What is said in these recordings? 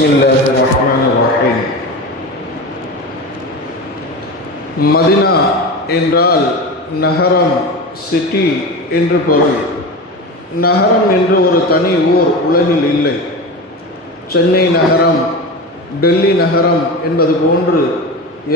பிஸ்மில்லாஹிர்ரஹ்மானிர்ரஹீம். Medina என்றால் நகரம், city என்று பொருள். நகரம் என்று ஒரு தனி ஊர் உலகில் இல்லை. சென்னை நகரம், டெல்லி நகரம் என்பது போன்று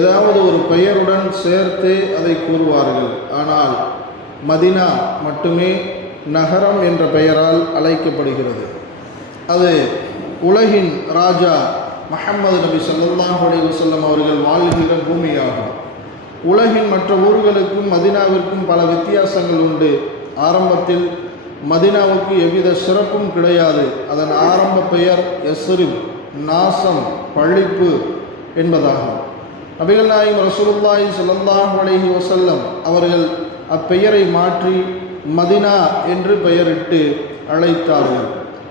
ஏதாவது ஒரு பெயருடன் சேர்த்தே அதை கூறுவார்கள். ஆனால் மதினா மட்டுமே நகரம் என்ற பெயரால் அழைக்கப்படுகிறது. அது உலகின் ராஜா முஹம்மது நபி ஸல்லல்லாஹு அலைஹி வஸல்லம் அவர்கள் வாழ்கிற பூமியாகும். உலகின் மற்ற ஊர்களுக்கும் மதினாவிற்கும் பல வித்தியாசங்கள் உண்டு. ஆரம்பத்தில் மதினாவுக்கு எவ்வித சிறப்பும் கிடையாது. அதன் ஆரம்ப பெயர் யஸ்ரிப், நாசம், பழிப்பு என்பதாகும். நபிகள் நாயகம் ரசூலுல்லாஹி ஸல்லல்லாஹு அலைஹி வஸல்லம் அவர்கள் அப்பெயரை மாற்றி மதினா என்று பெயரிட்டு அழைத்தார்கள்.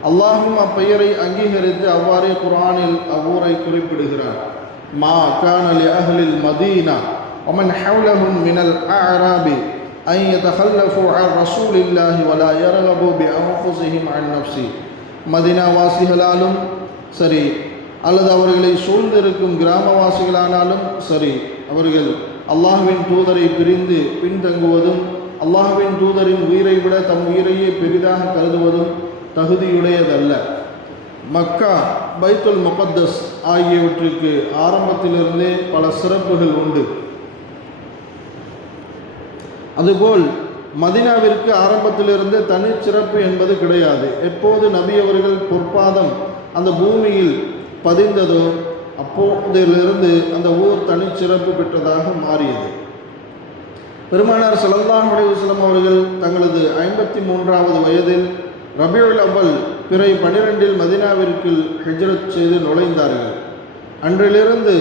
அல்லாஹும் அப்பெயரை அங்கீகரித்து அவ்வாறே குர்ஆனில் அவ்வூரை குறிப்பிடுகிறார். மா கான லி அஹ்லில் மதீனா வமன் ஹவ்லஹும் மினல் அஅராபி அன் யதகல்லஃபு அன் ரசூலில்லாஹி வலா யர்கபு பிஅன்ஃபுஸிஹிம் அன் நஃப்ஸி. மதீனா வாசிகளாலும் சரி அல்லது அவர்களை சூழ்ந்திருக்கும் கிராமவாசிகளானாலும் சரி, அவர்கள் அல்லாஹ்வின் தூதரை பிரிந்து பின்தங்குவதும் அல்லாஹ்வின் தூதரின் உயிரை விட தம் உயிரையே பெரிதாக கருதுவதும் தகுதியுடையதல்ல. மக்கா, பைத்துல் முகத்தஸ் ஆகியவற்றுக்கு ஆரம்பத்திலிருந்தே பல சிறப்புகள் உண்டு. அதுபோல் மதினாவிற்கு ஆரம்பத்திலிருந்தே தனிச்சிறப்பு என்பது கிடையாது. எப்போது நபி அவர்கள் பொற்பாதம் அந்த பூமியில் பதிந்ததோ அப்போதிலிருந்து அந்த ஊர் தனிச்சிறப்பு பெற்றதாக மாறியது. பெருமானார் ஸல்லல்லாஹு அலைஹி வஸல்லம் அவர்கள் தங்களது 53வது வயதில் ரபியுல் அவ்வல் பிறை 12 மதினாவிற்கு ஹிஜ்ரத் செய்து நுழைந்தார்கள். அன்றிலிருந்து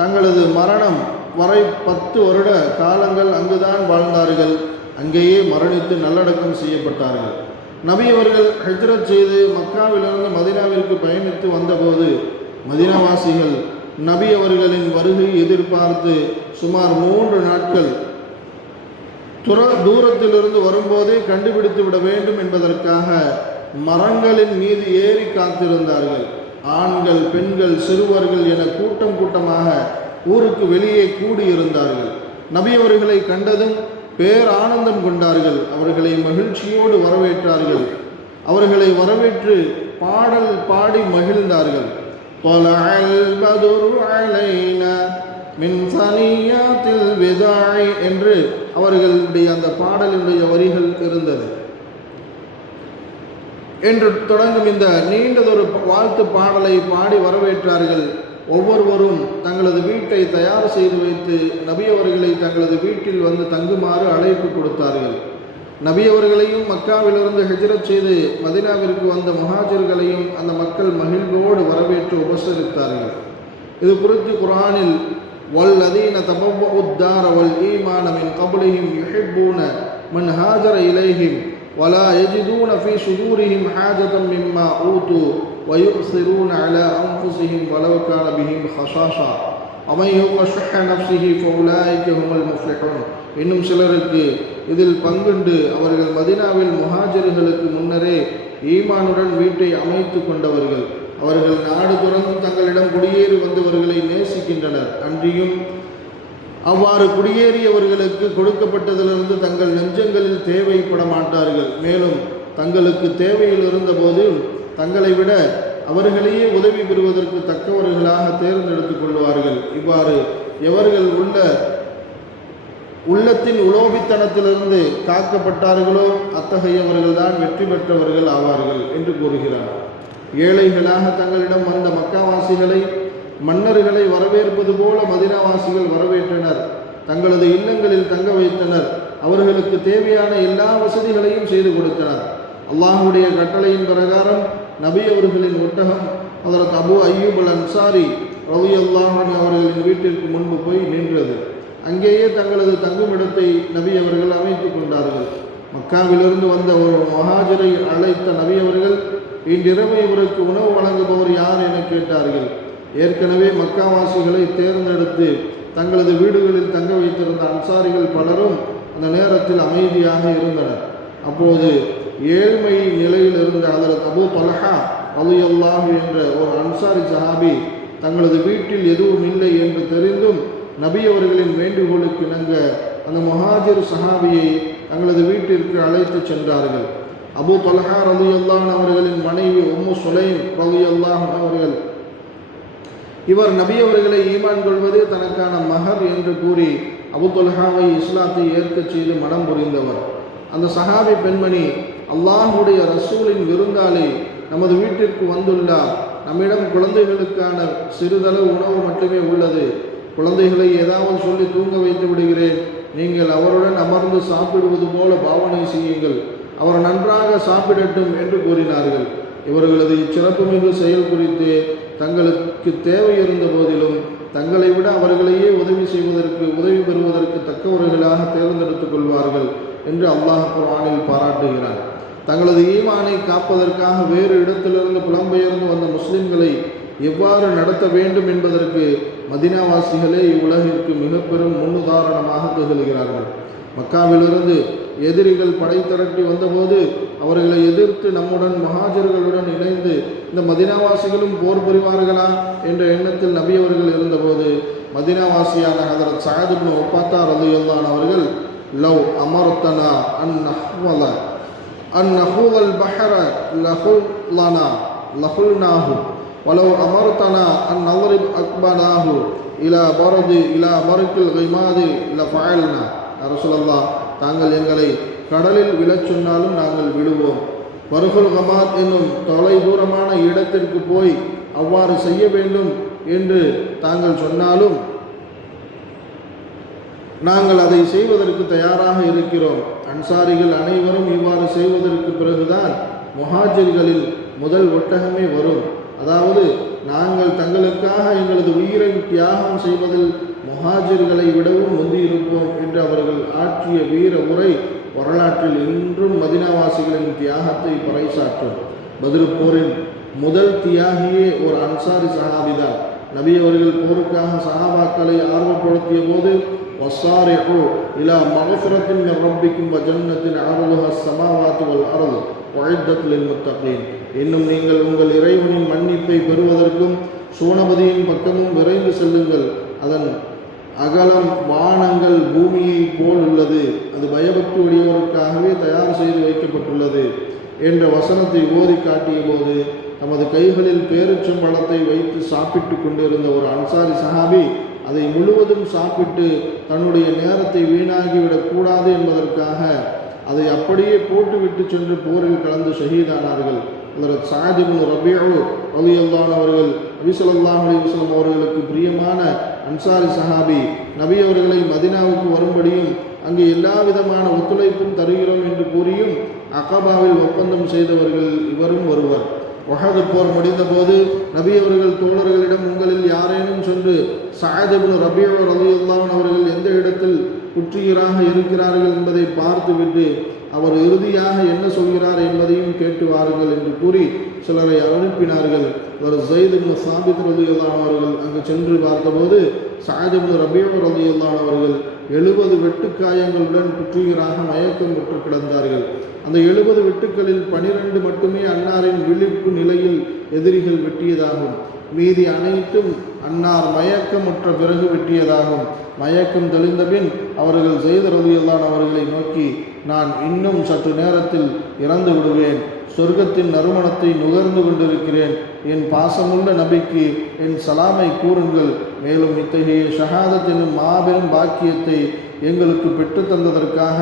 தங்களது மரணம் வரை 10 வருட காலங்கள் அங்குதான் வாழ்ந்தார்கள். அங்கேயே மரணித்து நல்லடக்கம் செய்யப்பட்டார்கள். நபி அவர்கள் ஹிஜ்ரத் செய்து மக்காவிலிருந்து மதினாவிற்கு பயணித்து வந்தபோது மதினாவாசிகள் நபி அவர்களின் வருகை எதிர்பார்த்து சுமார் 3 நாட்கள் தூரத்திலிருந்து வரும்போதே கண்டுபிடித்து விட வேண்டும் என்பதற்காக மரங்களின் மீது ஏறி காத்திருந்தார்கள். ஆண்கள், பெண்கள், சிறுவர்கள் என கூட்டம் கூட்டமாக ஊருக்கு வெளியே கூடியிருந்தார்கள். நபி அவர்களை கண்டதும் பேரானந்தம் கொண்டார்கள். அவர்களை மகிழ்ச்சியோடு வரவேற்றார்கள். அவர்களை வரவேற்று பாடல் பாடி மகிழ்ந்தார்கள். மின் சனியாத்தில் விதாய் என்று அவர்களுடைய அந்த பாடலினுடைய வரிகள் இருந்தது. என்று தொடங்கும் இந்த நீண்டதொரு வாழ்த்து பாடலை பாடி வரவேற்றார்கள். ஒவ்வொருவரும் தங்களது வீட்டை தயார் செய்து வைத்து நபி அவர்களை தங்களது வீட்டில் வந்து தங்குமாறு அழைப்பு கொடுத்தார்கள். நபி அவர்களையும் மக்காவிலிருந்து ஹிஜ்ரத் செய்து மதினாவிற்கு வந்த முஹாஜிர்களையும் அந்த மக்கள் மகிழ்வோடு வரவேற்று உபசரித்தார்கள். இது குறித்து குர்ஆனில் வல்லதீன தபவ்வஉத் தார வல் ஈமான மின் கப்லிஹிம் யுஹிப்பூன மன் ஹாஜர இலைஹிம் வலா யஜிதூன ஃபீ சுதூரிஹிம் ஹாஜதம் மிம்மா ஊது வயுஸிரூன அலா அன்ஃபுஸிஹிம் வலவ் கான பிஹிம் ஹஸாஸா வமன் யூக ஷுஹ்ஹ நஃப்ஸிஹி ஃபஉலாயிக ஹுமுல் முஃப்லிஹூன். இன்னும் சிலருக்கு இதில் பங்குண்டு அவர்கள் மதினாவில் முஹாஜிர்களுக்கு முன்னரே ஈமானுடன் வீட்டை அமைத்து கொண்டவர்கள். அவர்கள் நாடு துறந்து தங்களிடம் குடியேறி வந்தவர்களை நேசிக்கின்றனர். அன்றியும் அவ்வாறு குடியேறியவர்களுக்கு கொடுக்கப்பட்டதிலிருந்து தங்கள் நெஞ்சங்களில் தேவைப்பட மாட்டார்கள். மேலும் தங்களுக்கு தேவையில் இருந்தபோது தங்களை விட அவர்களையே உதவி பெறுவதற்கு தக்கவர்களாக தேர்ந்தெடுத்துக் கொள்வார்கள். இவ்வாறு எவர்கள் உள்ளத்தின் உலோபித்தனத்திலிருந்து காக்கப்பட்டார்களோ அத்தகையவர்கள்தான் வெற்றி பெற்றவர்கள் ஆவார்கள் என்று கூறுகிறார். ஏழைகளாக தங்களிடம் வந்த மக்காவாசிகளை மன்னர்களை வரவேற்பது போல மதினாவாசிகள் வரவேற்றனர். தங்களது இல்லங்களில் தங்க வைத்தனர். அவர்களுக்கு தேவையான எல்லா வசதிகளையும் செய்து கொடுத்தனர். அல்லாஹுடைய கட்டளையின் பிரகாரம் நபி அவர்களின் ஒட்டகம் ஹஜ்ரத் அபு அய்யூப் அல் அன்சாரி ரலியல்லாஹு அன்ஹு அவர்களின் வீட்டிற்கு முன்பு போய் நின்றது. அங்கேயே தங்களது தங்குமிடத்தை நபி அவர்கள் அமைத்து கொண்டார்கள். மக்காவிலிருந்து வந்த ஒரு முஹாஜிரை அழைத்த நபி அவர்கள் இன்றிரவு இவருக்கு உணவு வழங்குபவர் யார் என கேட்டார்கள். ஏற்கனவே மக்காவாசிகளை தேர்ந்தெடுத்து தங்களது வீடுகளில் தங்க வைத்திருந்த அன்சாரிகள் பலரும் அந்த நேரத்தில் அமைதியாக இருந்தனர். அப்போது ஏழ்மை நிலையில் இருந்த ஹஜ்ரத் அபூ தல்ஹா ரலியல்லாஹு என்ற ஒரு அன்சாரி சஹாபி தங்களது வீட்டில் எதுவும் இல்லை என்று தெரிந்தும் நபி அவர்களின் வேண்டுகோளுக்கு இணங்க அந்த முஹாஜிர் சஹாபியை தங்களது வீட்டிற்கு அழைத்து சென்றார்கள். அபூ தல்ஹா ரலியல்லாஹு அவர்களின் மனைவி உம்மு சுலைம் ரலியல்லாஹு அவர்கள், இவர் நபி அவர்களை ஈமான் கொள்வதே தனக்கான மஹர் என்று கூறி அபூ தல்ஹாவை இஸ்லாத்தை ஏற்கச் செய்து மனம் புரிந்தவர். அந்த சஹாபி பெண்மணி, அல்லாஹுடைய ரசூலின் விருந்தாளி நமது வீட்டிற்கு வந்துள்ளார், நம்மிடம் குழந்தைகளுக்கான சிறிதளவு உணவு மட்டுமே உள்ளது, குழந்தைகளை ஏதாவது சொல்லி தூங்க வைத்து விடுகிறேன், நீங்கள் அவருடன் அமர்ந்து சாப்பிடுவது போல பாவனை செய்யுங்கள், அவர் நன்றாக சாப்பிடட்டும் என்று கூறினார்கள். இவர்களது இச்சிறப்புமிகு செயல் குறித்து தங்களுக்கு தேவை இருந்த போதிலும் தங்களை விட அவர்களையே உதவி பெறுவதற்கு தக்கவர்களாக தேர்ந்தெடுத்துக் கொள்வார்கள் என்று அல்லாஹ் குர்ஆனில் பாராட்டுகிறார். தங்களது ஈமானை காப்பதற்காக வேறு இடத்திலிருந்து புலம்பெயர்ந்து வந்த முஸ்லிம்களை எவ்வாறு நடத்த வேண்டும் என்பதற்கு மதீனாவாசிகளே இவ்வுலகிற்கு மிக பெரும் முன்னுதாரணமாக திகழ்கிறார்கள். மக்காவிலிருந்து எதிரிகள் படை திரட்டி வந்தபோது அவர்களை எதிர்த்து நம்முடன் முஹாஜிர்களுடன் இணைந்து இந்த மதீனாவாசிகளும் போர் புரிவார்களா என்ற எண்ணத்தில் நபி அவர்கள் இருந்தபோது மதீனாவாசியான ஹதரத் சஅத் இப்னு உபாத்தா ரலியல்லாஹு அவர்கள், லவ் அமர்தனா அன் நஹூல் பஹர லஹுல்னாஹு வலவ் அமர்தனா அன் நضرب அக்பனாஹு இலா பரக்கில் கைமாதி லஃபஅல்னா. ரசூலுல்லாஹ், தாங்கள் எங்களை கடலில் விழச் சொன்னாலும் நாங்கள் விழுவோம், பருகுல் கமாத் என்னும் தொலை தூரமான இடத்திற்கு போய் அவ்வாறு செய்ய வேண்டும் என்று தாங்கள் சொன்னாலும் நாங்கள் அதை செய்வதற்கு தயாராக இருக்கிறோம். அன்சாரிகள் அனைவரும் இவ்வாறு செய்வதற்கு பிறகுதான் முஹாஜிர்களில் முதல் ஒட்டகமே வரும். அதாவது நாங்கள் தங்களுக்காக எங்களது உயிரை தியாகம் செய்வதில் முஹாஜிர்களை விடவும் முந்தியிருப்போம் என்று அவர்கள் ஆற்றிய வீர உரை வரலாற்றில் இன்றும் மதீனாவாசிகளின் தியாகத்தை பறைசாற்றும். பத்ர் போரின் முதல் தியாகியே ஒரு அன்சாரி சஹாபிதான். நபி அவர்கள் போருக்காக சஹாபாக்களை ஆர்வப்படுத்திய போது, வஸ்ஸாரிஉ இலா மக்ஃபிரத்தின் மின் ரப்பிக்கும் வ ஜன்னத்தின் அர்துஹா ஸமாவாத்து வல் அர்து உஇத்தத் லில் முத்தகீன். இன்னும் நீங்கள் உங்கள் இறைவனின் மன்னிப்பை பெறுவதற்கும் சூனபதியின் பக்கமும் விரைந்து செல்லுங்கள், அதன் அகலம் வானங்கள் பூமியை போல் உள்ளது, அது பயபக்தி உடையவருக்காகவே தயார் செய்து வைக்கப்பட்டுள்ளது என்ற வசனத்தை ஓதி காட்டிய போது தமது கைகளில் பேரிச்சம்பழத்தை வைத்து சாப்பிட்டு கொண்டிருந்த ஒரு அன்சாரி சஹாபி அதை முழுவதும் சாப்பிட்டு தன்னுடைய நேரத்தை வீணாகிவிடக் கூடாது என்பதற்காக அதை அப்படியே போட்டுவிட்டு சென்று போரில் கலந்து ஷஹீதானார்கள். ஹஜ்ரத் சஅத் இப்னு ரபீஉ ரலியல்லாஹு அவர்கள் நபி ஸல்லல்லாஹு அலைஹி வஸல்லம் அவர்களுக்கு பிரியமான அன்சாரி சஹாபி. நபி அவர்களை மதீனாவுக்கு வரும்படியும் அங்கு எல்லா விதமான ஒத்துழைப்பும் தருகிறோம் என்று கூறியும் அகபாவில் ஒப்பந்தம் செய்தவர்கள் இவரும் ஒருவர். உஹது போர் முடிந்த போது நபி அவர்கள் தோழர்களிடம், உங்களில் யாரேனும் சென்று சஅத் இப்னு ரபீஉ ரலியல்லாஹு அவர்கள் எந்த இடத்தில் குற்றியராக இருக்கிறார்கள் என்பதை பார்த்துவிட்டு அவர் இறுதியாக என்ன சொல்கிறார் என்பதையும் கேட்டு வாருங்கள் என்று கூறி சிலரை அனுப்பினார்கள். ஒரு ஸைத் இப்னு சாபித் ரலியல்லாஹு அவர்கள் அங்கு சென்று பார்த்தபோது சஅத் இப்னு ரபீஉ ரலியல்லாஹு அவர்கள் 70 வெட்டுக்காயங்களுடன் குற்றியராக மயக்கம் பெற்று கிடந்தார்கள். அந்த 70 வெட்டுக்களில் 12 மட்டுமே அன்னாரின் விழிப்பு நிலையில் எதிரிகள் வெட்டியதாகும். மீதி அனைத்தும் அன்னார் மயக்கமுற்ற பிறகு வெட்டியதாகும். மயக்கம் தெளிந்தபின் அவர்கள் ஸைத் ரலியல்லாஹு அவர்களை நோக்கி, நான் இன்னும் சற்று நேரத்தில் இறந்து விடுவேன், சொர்க்கத்தின் நறுமணத்தை நுகர்ந்து கொண்டிருக்கிறேன், என் பாசமுள்ள நபிக்கு என் சலாமை கூறுங்கள், மேலும் இத்தகைய ஷஹாதத் என்னும் மாபெரும் பாக்கியத்தை எங்களுக்கு பெற்றுத்தந்ததற்காக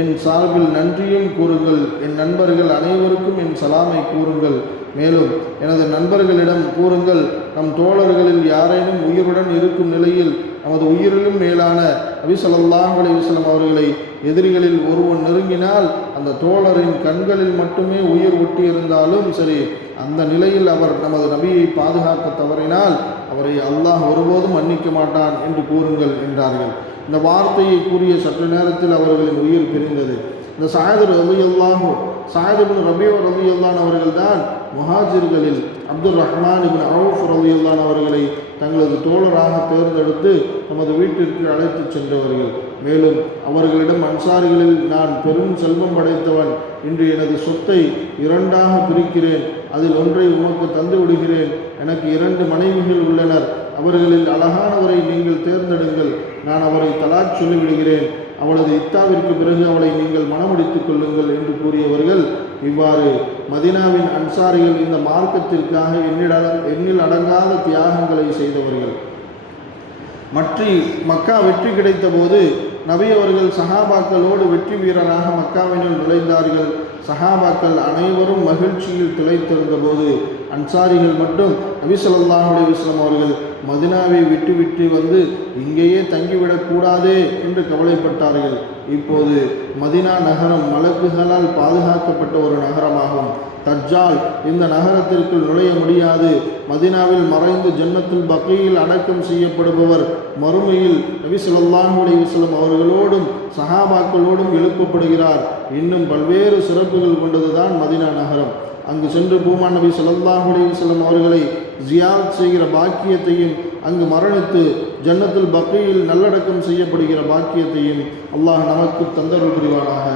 என் சார்பில் நன்றியும் கூறுங்கள், என் நண்பர்கள் அனைவருக்கும் என் சலாமை கூறுங்கள், மேலும் எனது நண்பர்களிடம் கூறுங்கள், நம் தோழர்களில் யாரேனும் உயிருடன் இருக்கும் நிலையில் நமது உயிரிலும் மேலான நபி ஸல்லல்லாஹு அலைஹி வஸல்லம் அவர்களை எதிரிகளில் ஒருவன் நெருங்கினால் அந்த தோழரின் கண்களில் மட்டுமே உயிர் ஒட்டியிருந்தாலும் சரி, அந்த நிலையில் அவர் நமது நபியை பாதுகாக்க தவறினால் அவரை அல்லாஹ் ஒருபோதும் மன்னிக்க மாட்டான் என்று கூறுங்கள் என்றார்கள். இந்த வார்த்தையை கூறிய சற்று நேரத்தில் அவர்களின் உயிர் பிரிந்தது. இந்த சஅத் இப்னு ரபீஉ ரலியல்லாஹு அவர்கள்தான் முஹாஜிர்களில் அப்துர் ரஹ்மான் இப்னு அவுஃப் ரலியல்லாஹு அவர்களை தங்களது தோழராக தேர்ந்தெடுத்து நமது வீட்டிற்கு அழைத்து சென்றவர்கள். மேலும் அவர்களிடம், அன்சாரிகளில் நான் பெரும் செல்வம் படைத்தவன், இன்று எனது சொத்தை இரண்டாக பிரிக்கிறேன், அதில் ஒன்றை உமக்கு தந்து விடுகிறேன். எனக்கு 2 மனைவிகள் உள்ளனர், அவர்களில் அழகானவரை நீங்கள் தேர்ந்தெடுங்கள், நான் அவரை தலாக் சொல்லிவிடுகிறேன், அவளது இத்தாவிற்கு பிறகு அவளை நீங்கள் மணமுடித்துக் கொள்ளுங்கள் என்று கூறியவர்கள். இவ்வாறு மதினாவின் அன்சாரிகள் இந்த மார்க்கத்திற்காக எண்ணில் அடங்காத தியாகங்களை செய்தவர்கள். மக்கா வெற்றி கிடைத்த போது நபி அவர்கள் சஹாபாக்களோடு வெற்றி வீரராக மக்காவினுள் நுழைந்தார்கள். சஹாபாக்கள் அனைவரும் மகிழ்ச்சியில் திளைத்திருந்த போது அன்சாரிகள் மட்டும் நபி ஸல்லல்லாஹு அலைஹி வஸல்லம் அவர்கள் மதினாவை விட்டு வந்து இங்கேயே தங்கிவிடக்கூடாதே என்று கவலைப்பட்டார்கள். இப்போது மதினா நகரம் மலக்குகளால் பாதுகாக்கப்பட்ட ஒரு நகரமாகும். தஜ்ஜால் இந்த நகரத்திற்குள் நுழைய முடியாது. மதினாவில் மறைந்து ஜன்னத்துல் பக்கீயில் அடக்கம் செய்யப்படுபவர் மறுமையில் நபி ஸல்லல்லாஹு அலைஹி வஸல்லம் அவர்களோடும் சஹாபாக்களோடும் எழுப்பப்படுகிறார். இன்னும் பல்வேறு சிறப்புகள் கொண்டதுதான் மதினா நகரம். அங்கு சென்று பூமான் நபி ஸல்லல்லாஹு அலைஹி வஸல்லம் அவர்களை ஜியாரத் செய்கிற பாக்கியத்தையும், அங்கு மரணித்து ஜன்னத்துல் பக்கீயில் நல்லடக்கம் செய்யப்படுகிற பாக்கியத்தையும் அல்லாஹ் நமக்கு தந்தருள் புரிவானாக.